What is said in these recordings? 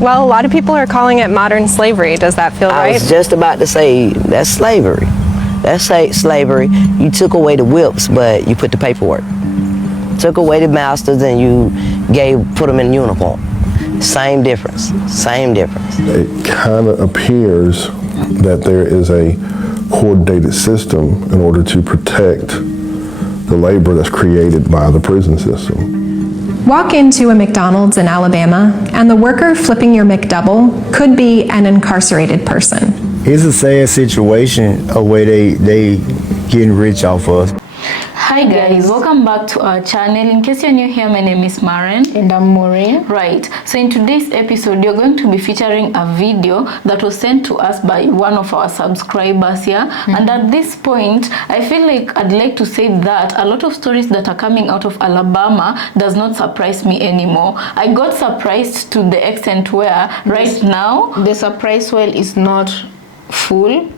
Well, a lot of people are calling it modern slavery. Does that feel right? I was just about to say, that's slavery. That's slavery. You took away the whips, but you put the paperwork. Took away the masters and you put them in uniform. Same difference, same difference. It kind of appears that there is a coordinated system in order to protect the labor that's created by the prison system. Walk into a McDonald's in Alabama, and the worker flipping your McDouble could be an incarcerated person. It's a sad situation, a way they getting rich off us. Hi guys, welcome back to our channel. In case you're new here, my name is Maren. And I'm Maureen. Right, so in today's episode, you're going to be featuring a video that was sent to us by one of our subscribers here. And at this point, I feel like I'd like to say that a lot of stories that are coming out of Alabama does not surprise me anymore. I got surprised to the extent where right now, the surprise well is not full.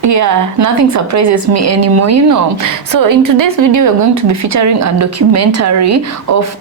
Yeah, nothing surprises me anymore, you know. So in today's video, we're going to be featuring a documentary of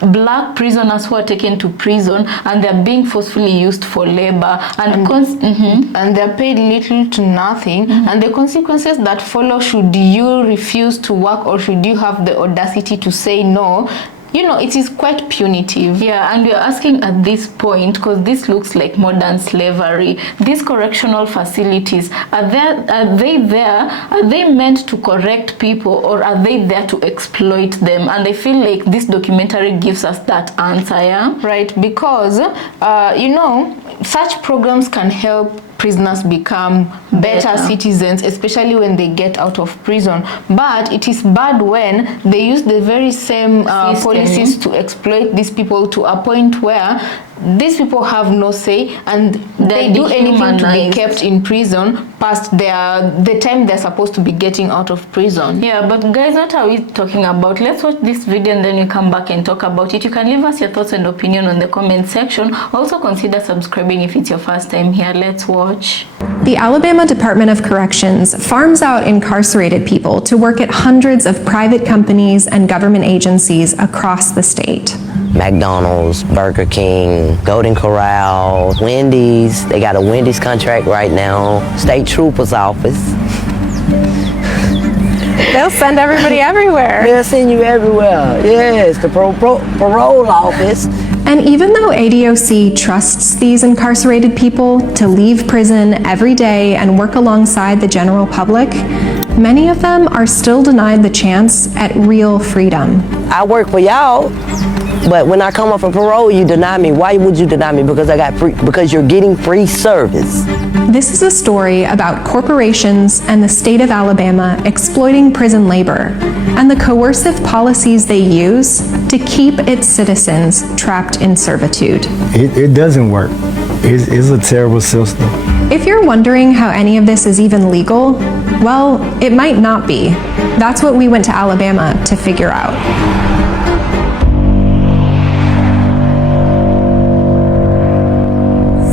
black prisoners who are taken to prison and they're being forcefully used for labor and they're paid little to nothing, and the consequences that follow should you refuse to work or should you have the audacity to say no. You know, it is quite punitive. Yeah, and we're asking at this point, because this looks like modern slavery, these correctional facilities, are they meant to correct people, or are they there to exploit them? And I feel like this documentary gives us that answer, yeah? Right, because, you know, such programs can help prisoners become better citizens, especially when they get out of prison. But it is bad when they use the very same policies to exploit these people to a point where these people have no say and they do anything to be kept in prison past the time they're supposed to be getting out of prison. Yeah, but guys, what are we talking about? Let's watch this video and then we come back and talk about it. You can leave us your thoughts and opinion on the comment section. Also consider subscribing if it's your first time here. Let's watch. The Alabama Department of Corrections farms out incarcerated people to work at hundreds of private companies and government agencies across the state. McDonald's, Burger King, Golden Corral, Wendy's. They got a Wendy's contract right now. State Trooper's office. They'll send everybody everywhere. They'll send you everywhere. Yes, the parole office. And even though ADOC trusts these incarcerated people to leave prison every day and work alongside the general public, many of them are still denied the chance at real freedom. I work for y'all, but when I come up for parole, you deny me. Why would you deny me? Because you're getting free service. This is a story about corporations and the state of Alabama exploiting prison labor and the coercive policies they use to keep its citizens trapped in servitude. It doesn't work. It's a terrible system. If you're wondering how any of this is even legal, well, it might not be. That's what we went to Alabama to figure out.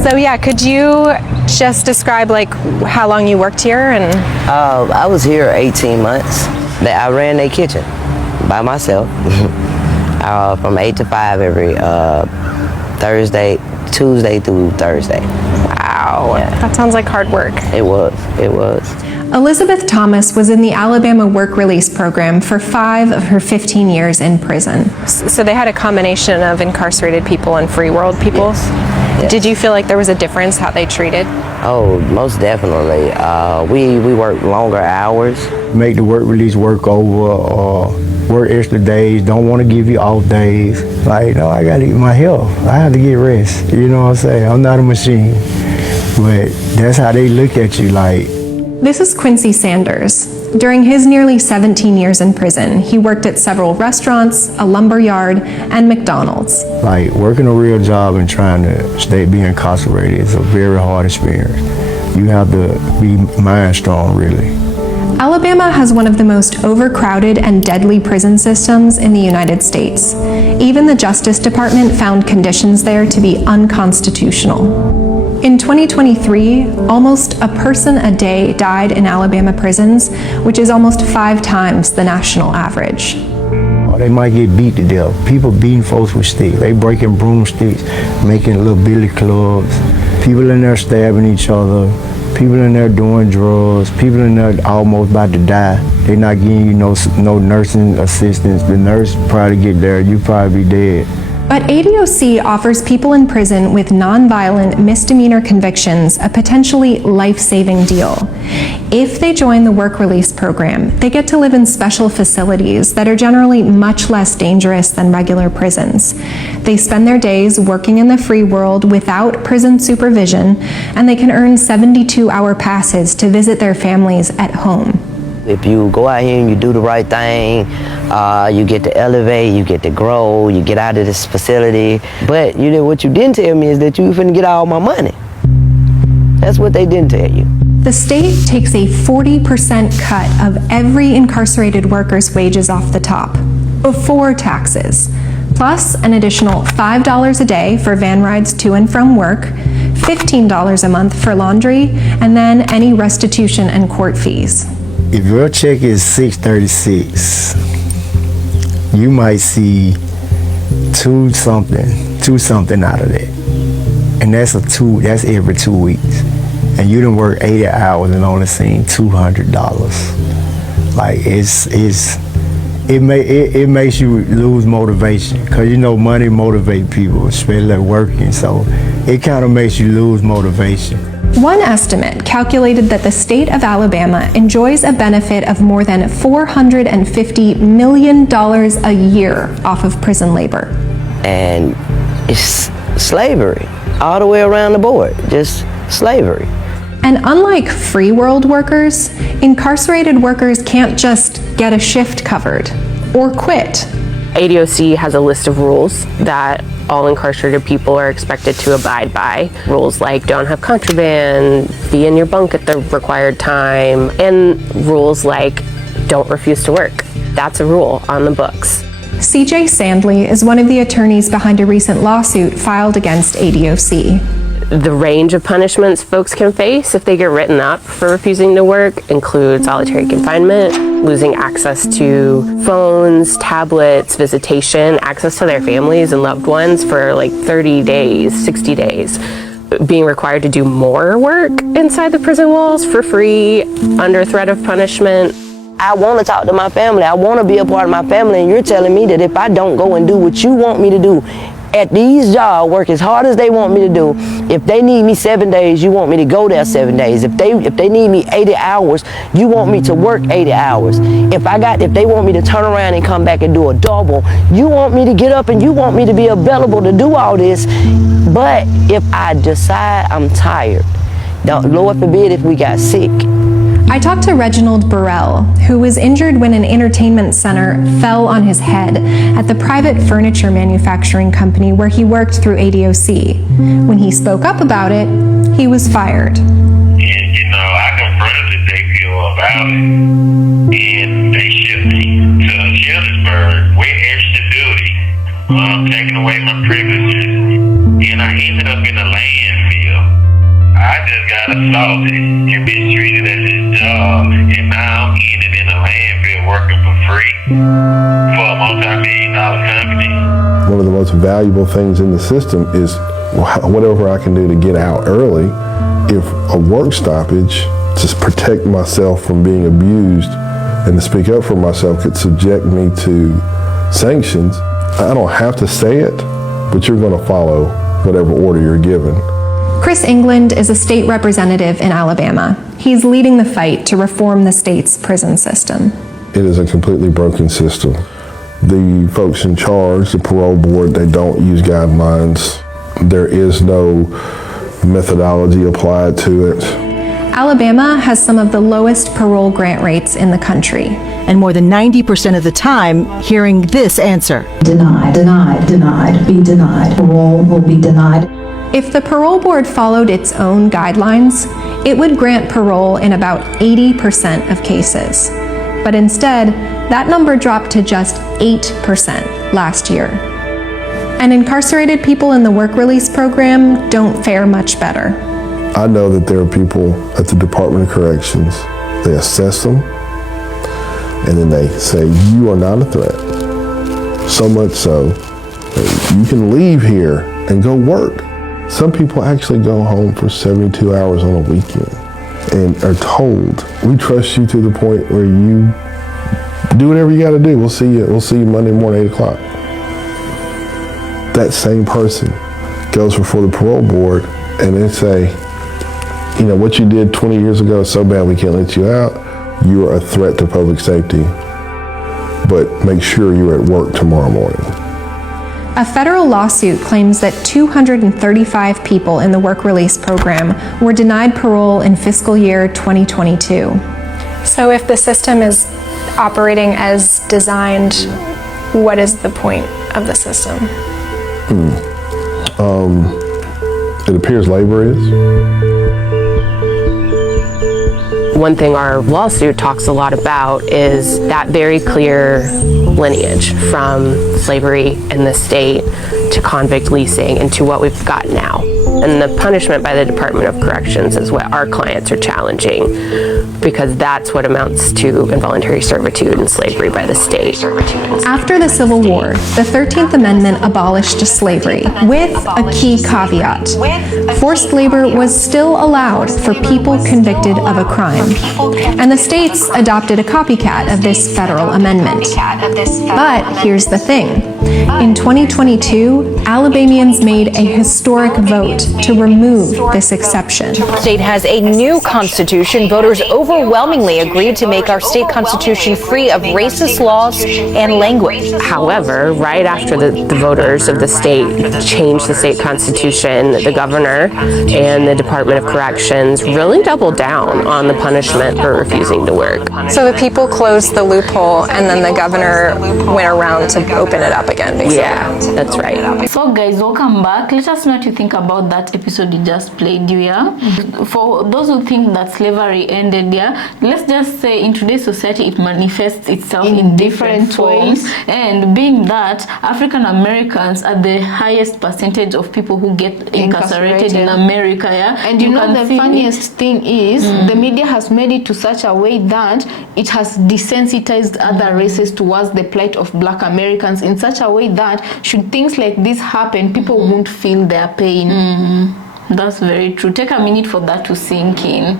So yeah, could you just describe like how long you worked here? And I was here 18 months. I ran their kitchen by myself from 8 to 5 every Tuesday through Thursday. Wow, yeah. That sounds like hard work. It was. Elizabeth Thomas was in the Alabama Work Release Program for 5 of her 15 years in prison. So they had a combination of incarcerated people and free world people? Yes. Did you feel like there was a difference how they treated? Oh, most definitely. We work longer hours. Make the work release work over or work extra days, don't want to give you off days. Like, no, I gotta eat my health. I have to get rest. You know what I'm saying? I'm not a machine. But that's how they look at you, like. This is Quincy Sanders. During his nearly 17 years in prison, he worked at several restaurants, a lumber yard, and McDonald's. Like, working a real job and trying to be incarcerated is a very hard experience. You have to be mind strong, really. Alabama has one of the most overcrowded and deadly prison systems in the United States. Even the Justice Department found conditions there to be unconstitutional. In 2023, almost a person a day died in Alabama prisons, which is almost 5 times the national average. They might get beat to death. People beating folks with sticks. They breaking broomsticks, making little billy clubs. People in there stabbing each other. People in there doing drugs. People in there almost about to die. They're not giving you no nursing assistance. The nurse probably get there, you probably be dead. But ADOC offers people in prison with nonviolent misdemeanor convictions a potentially life-saving deal. If they join the work release program, they get to live in special facilities that are generally much less dangerous than regular prisons. They spend their days working in the free world without prison supervision, and they can earn 72-hour passes to visit their families at home. If you go out here and you do the right thing, you get to elevate, you get to grow, you get out of this facility. But what you didn't tell me is that you finna get all my money. That's what they didn't tell you. The state takes a 40% cut of every incarcerated worker's wages off the top, before taxes, plus an additional $5 a day for van rides to and from work, $15 a month for laundry, and then any restitution and court fees. If your check is $636, you might see two something out of that. And that's every 2 weeks. And you done work 80 hours and only seen $200. Like it makes you lose motivation, because money motivates people, especially working, so it kind of makes you lose motivation. One estimate calculated that the state of Alabama enjoys a benefit of more than $450 million a year off of prison labor. And it's slavery all the way around the board, just slavery. And unlike free world workers, incarcerated workers can't just get a shift covered or quit. ADOC has a list of rules that all incarcerated people are expected to abide by. Rules like don't have contraband, be in your bunk at the required time, and rules like don't refuse to work. That's a rule on the books. CJ Sandley is one of the attorneys behind a recent lawsuit filed against ADOC. The range of punishments folks can face if they get written up for refusing to work include solitary confinement, losing access to phones, tablets, visitation, access to their families and loved ones for like 30 days, 60 days. Being required to do more work inside the prison walls for free under threat of punishment. I want to talk to my family. I want to be a part of my family, and you're telling me that if I don't go and do what you want me to do at these jobs, work as hard as they want me to do, if they need me 7 days, you want me to go there 7 days. If they need me 80 hours, you want me to work 80 hours. If they want me to turn around and come back and do a double, you want me to get up and you want me to be available to do all this. But if I decide I'm tired, Lord forbid if we got sick. I talked to Reginald Burrell, who was injured when an entertainment center fell on his head at the private furniture manufacturing company where he worked through ADOC. When he spoke up about it, he was fired. And, I confronted the JPO about it, and they shipped me to Childersburg with extra duty, taking away my privileges, and I ended up in a landfill. I just got assaulted and mistreated at this job, and now I'm ended in a landfill working for free for a multi-million-dollar company. One of the most valuable things in the system is whatever I can do to get out early. If a work stoppage to protect myself from being abused and to speak up for myself could subject me to sanctions, I don't have to say it, but you're going to follow whatever order you're given. Chris England is a state representative in Alabama. He's leading the fight to reform the state's prison system. It is a completely broken system. The folks in charge, the parole board, they don't use guidelines. There is no methodology applied to it. Alabama has some of the lowest parole grant rates in the country. And more than 90% of the time, hearing this answer. Denied, denied, denied, be denied. Parole will be denied. If the parole board followed its own guidelines, it would grant parole in about 80% of cases. But instead, that number dropped to just 8% last year. And incarcerated people in the work release program don't fare much better. I know that there are people at the Department of Corrections, they assess them, and then they say, you are not a threat. So much so that you can leave here and go work. Some people actually go home for 72 hours on a weekend and are told, we trust you to the point where you do whatever you got to do. We'll see you Monday morning, 8 o'clock. That same person goes before the parole board and they say, you know, what you did 20 years ago is so bad we can't let you out. You are a threat to public safety, but make sure you're at work tomorrow morning. A federal lawsuit claims that 235 people in the work release program were denied parole in fiscal year 2022. So if the system is operating as designed, what is the point of the system? It appears labor is. One thing our lawsuit talks a lot about is that very clear lineage from slavery in the state to convict leasing and to what we've got now. And the punishment by the Department of Corrections is what our clients are challenging, because that's what amounts to involuntary servitude and slavery by the state. After the Civil War, the 13th Amendment abolished slavery, with a key caveat. Forced labor was still allowed for people convicted of a crime. And the states adopted a copycat of this federal amendment. But here's the thing. In 2022, Alabamians made a historic vote to remove this exception. The state has a new constitution. Voters overwhelmingly agreed to make our state constitution free of racist laws and language. However, right after the voters of the state changed the state constitution, the governor and the Department of Corrections really doubled down on the punishment for refusing to work. So the people closed the loophole and then the governor went around to open it up again, basically. Yeah, that's right. So guys, welcome back. Let us know what you think about that episode you just played, yeah? For those who think that slavery ended, yeah, let's just say in today's society it manifests itself in different ways. And being that African Americans are the highest percentage of people who get incarcerated in America, yeah? And you know the funniest thing is the media has made it to such a way that it has desensitized other races towards the plight of Black Americans in such a way that should things like this happen, people won't feel their pain. That's very true. Take a minute for that to sink in.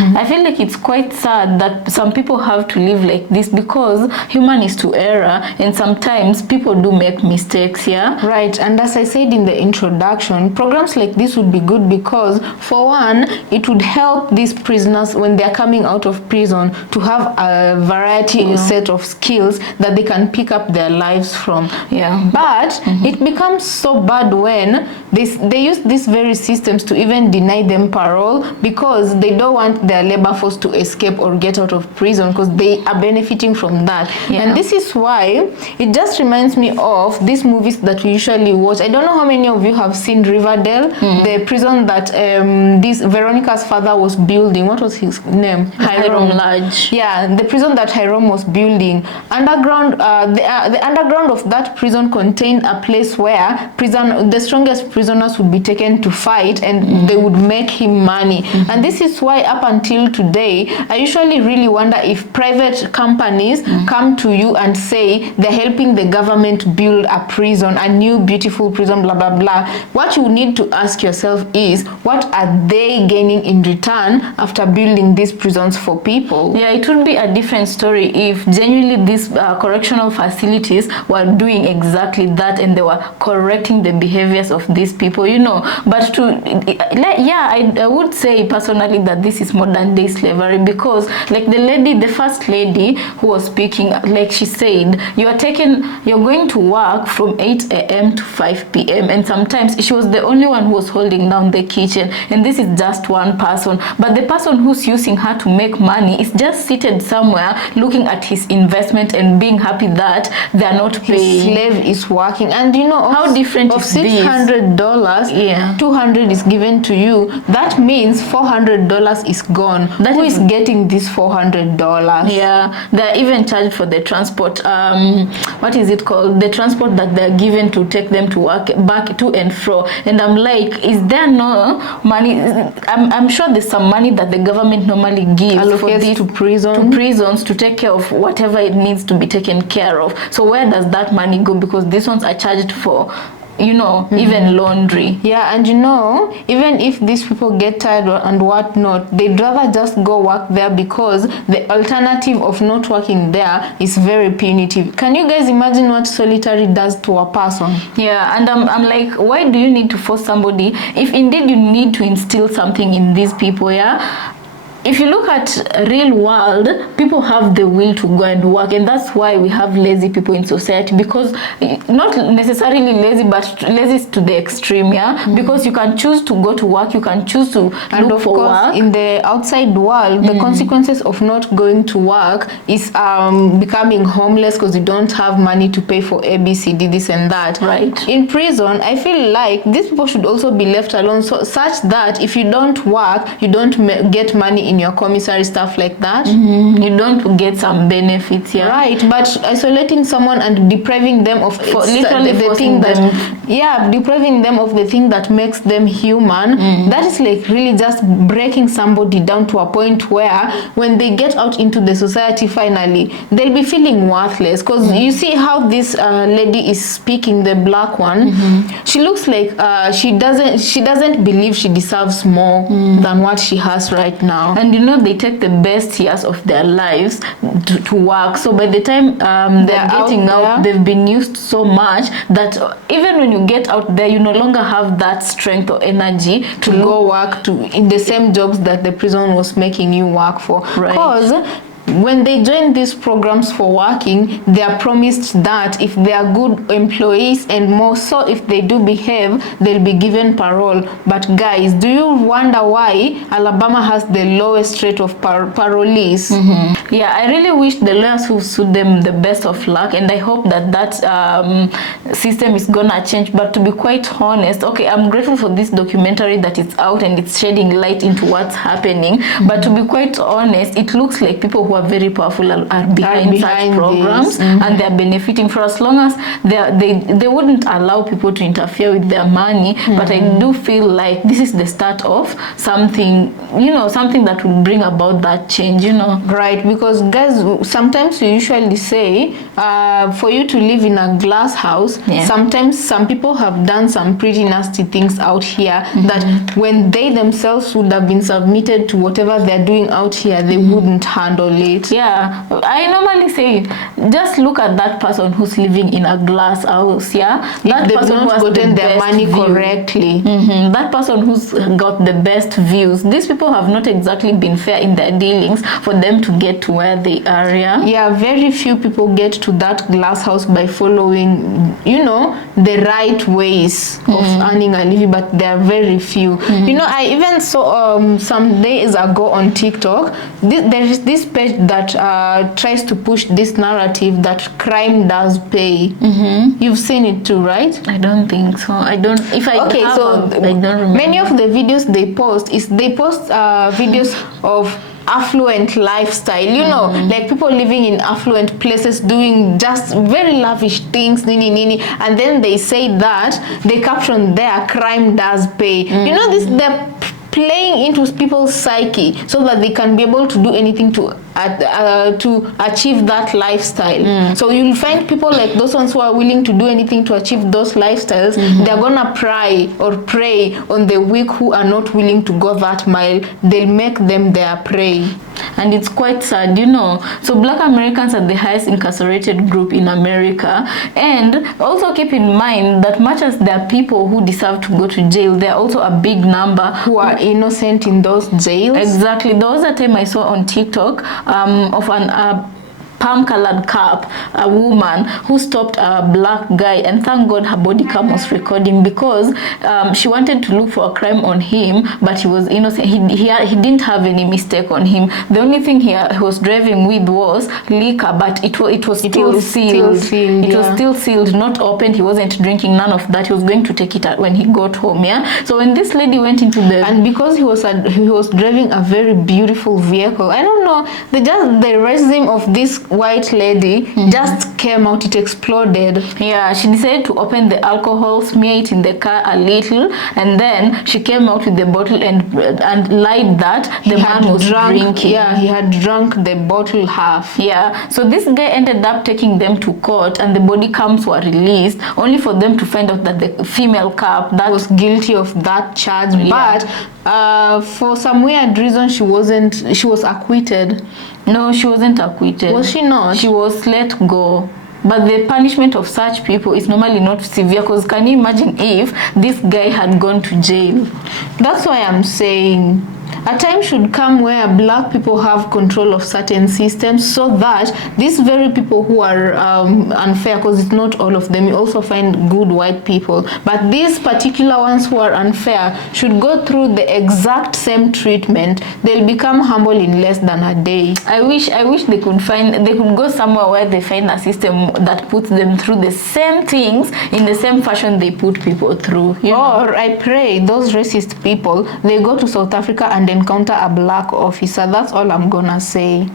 I feel like it's quite sad that some people have to live like this, because human is to error and sometimes people do make mistakes, yeah? Right, and as I said in the introduction, programs like this would be good because, for one, it would help these prisoners when they're coming out of prison to have a variety set of skills that they can pick up their lives from. Yeah. But it becomes so bad when they use these very systems to even deny them parole, because they don't want their labor force to escape or get out of prison, because they are benefiting from that. Yeah. And this is why it just reminds me of these movies that we usually watch. I don't know how many of you have seen Riverdale, the prison that this Veronica's father was building. What was his name? Hiram Lodge. Yeah, the prison that Hiram was building. Underground, the underground of that prison contained a place where the strongest prisoners would be taken to fight, and they would make him money. And this is why up until today, I usually really wonder if private companies come to you and say they're helping the government build a prison, a new beautiful prison, blah blah blah. What you need to ask yourself is, what are they gaining in return after building these prisons for people? Yeah, it would be a different story if genuinely these correctional facilities were doing exactly that and they were correcting the behaviors of these people, you know. But I would say personally that this is modern day slavery, because like the first lady who was speaking, like she said, you're going to work from 8 a.m. to 5 p.m. and sometimes she was the only one who was holding down the kitchen, and this is just one person, but the person who's using her to make money is just seated somewhere looking at his investment and being happy that they're not paying. His slave is working. And you know how different of is this? $600, $200 is given to you. That means $400 is gone. alone. Who is getting this $400? Yeah, they're even charged for the transport. What is it called? The transport that they're given to take them to work, back to and fro. And I'm like, is there no money? I'm sure there's some money that the government normally gives for this, to prisons to take care of whatever it needs to be taken care of. So where does that money go? Because these ones are charged for, you know, even laundry. Yeah, and you know, even if these people get tired and whatnot, they'd rather just go work there because the alternative of not working there is very punitive. Can you guys imagine what solitary does to a person? Yeah, and I'm like, why do you need to force somebody if indeed you need to instill something in these people? Yeah. If you look at real world, people have the will to go and work, and that's why we have lazy people in society, because not necessarily lazy, but lazy to the extreme, yeah? Because you can choose to go to work, you can choose to look for work. In the outside world, the consequences of not going to work is becoming homeless because you don't have money to pay for ABCD, this and that. Right. In prison, I feel like these people should also be left alone, so such that if you don't work, you don't get money in your commissary, stuff like that. You don't get some benefits, yeah. Right, but isolating someone and depriving them of literally the thing that, depriving them of the thing that makes them human, that is like really just breaking somebody down to a point where when they get out into the society finally, they'll be feeling worthless. Because you see how this lady is speaking, the black one, she looks like she doesn't believe she deserves more than what she has right now. And you know, they take the best years of their lives to work. So by the time they're getting out, they've been used so much that even when you get out there, you no longer have that strength or energy to go work in the same jobs that the prison was making you work for. Because when they join these programs for working, they are promised that if they are good employees, and more so if they do behave, they'll be given parole. But guys, do you wonder why Alabama has the lowest rate of parolees? Yeah, I really wish the lawyers who sued them the best of luck, and I hope that system is gonna change. But to be quite honest, okay, I'm grateful for this documentary that it's out and it's shedding light into what's happening. But to be quite honest, it looks like people who are very powerful are behind such programs, and they're benefiting for as long as they wouldn't allow people to interfere with their money. But I do feel like this is the start of something, you know, something that will bring about that change, you know. Right, because guys, sometimes we usually say for you to live in a glass house, sometimes some people have done some pretty nasty things out here that when they themselves would have been submitted to whatever they're doing out here, they wouldn't handle it. Yeah, I normally say just look at that person who's living in a glass house. Yeah, that they've person not who has gotten their money correctly. That person who's got the best views. These people have not exactly been fair in their dealings for them to get to where they are. Yeah, very few people get to that glass house by following, you know, the right ways of earning a living, but there are very few. You know, I even saw some days ago on TikTok, there is this page that tries to push this narrative that crime does pay. You've seen it too, right? I don't think so. I don't. If I okay, have, so I don't remember. Many of the videos they post videos of affluent lifestyle, you know, like people living in affluent places doing just very lavish things, and then they say that they caption there, crime does pay. You know, they're playing into people's psyche so that they can be able to do anything to achieve that lifestyle. So you'll find people like those ones who are willing to do anything to achieve those lifestyles. They're gonna pry or prey on the weak who are not willing to go that mile. They'll make them their prey. And it's quite sad, you know. So Black Americans are the highest incarcerated group in America. And also keep in mind that much as there are people who deserve to go to jail, there are also a big number who are innocent in those jails. Exactly. There was a time I saw on TikTok of palm-colored cap, a woman who stopped a black guy, and thank God her body cam was recording, because she wanted to look for a crime on him, but he was innocent. He didn't have any mistake on him. The only thing he was driving with was liquor, but it was still sealed. It was still sealed, not opened. He wasn't drinking, none of that. He was going to take it out when he got home. Yeah. So when this lady went into the, and because he was driving a very beautiful vehicle, I don't know, the racism of this white lady just came out. It exploded. Yeah, she decided to open the alcohol, smear it in the car a little, and then she came out with the bottle and lied that the man was drinking. Yeah, he had drunk the bottle half. Yeah, so this guy ended up taking them to court, and the body cams were released, only for them to find out that the female cop that was guilty of that charge. Yeah. But for some weird reason, she was acquitted. No, she wasn't acquitted. Was she not? She was let go. But the punishment of such people is normally not severe, because can you imagine if this guy had gone to jail? That's why I'm saying a time should come where black people have control of certain systems, so that these very people who are unfair, because it's not all of them, you also find good white people, but these particular ones who are unfair should go through the exact same treatment. They'll become humble in less than a day. I wish they could go somewhere where they find a system that puts them through the same things in the same fashion they put people through. Or I pray those racist people, they go to South Africa and encounter a black officer. That's all I'm gonna say.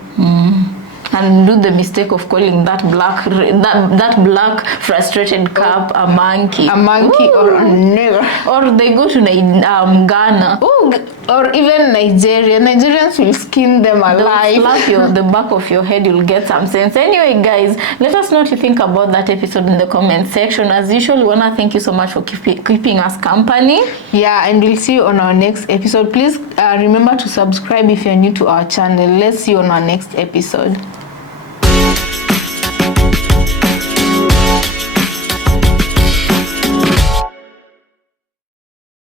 And do the mistake of calling that black frustrated cop a monkey. A monkey. Ooh. Or a nigger. Or they go to Ghana. Ooh. Or even Nigeria. Nigerians will skin them alive. Slap the back of your head, you'll get some sense. Anyway, guys, let us know what you think about that episode in the comment section. As usual, we wanna thank you so much for keeping us company. Yeah, and we'll see you on our next episode. Please remember to subscribe if you're new to our channel. Let's see you on our next episode.